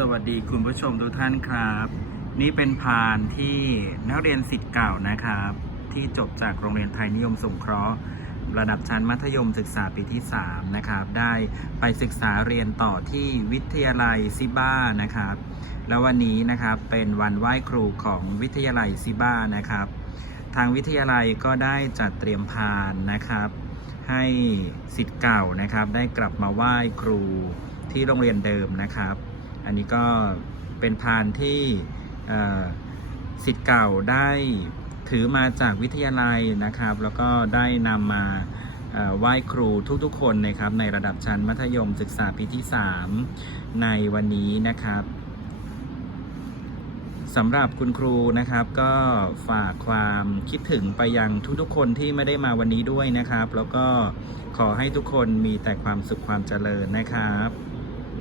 สวัสดีคุณผู้ชมทุกท่านครับ นี่เป็นพานที่นักเรียนสิทธิ์เก่านะครับ ที่จบจากโรงเรียนไทยนิยมสงเคราะห์ ระดับชั้นมัธยมศึกษาปีที่ 3 นะครับ ได้ไปศึกษาเรียนต่อที่วิทยาลัยซิบ้านะครับ แล้ววันนี้นะครับเป็นวันไหว้ครูของวิทยาลัยซิบ้านะครับ ทางวิทยาลัยก็ได้จัดเตรียมพานนะครับ ให้สิทธิ์เก่านะครับ ได้กลับมาไหว้ครูที่โรงเรียนเดิมนะครับ อันนี้ก็เป็นพานที่สิทธิ์เก่าได้ถือมาจากวิทยาลัยนะครับ แล้วก็ได้นำมาไหว้ครูทุกๆคนนะครับ ในระดับชั้นมัธยมศึกษาปีที่ 3 ในวันนี้นะครับสำหรับคุณครูนะครับก็ฝากความคิดถึงไปยังทุกๆคนที่ไม่ได้มาวันนี้ด้วยนะครับ แล้วก็ขอให้ทุกคนมีแต่ความสุขความเจริญนะครับ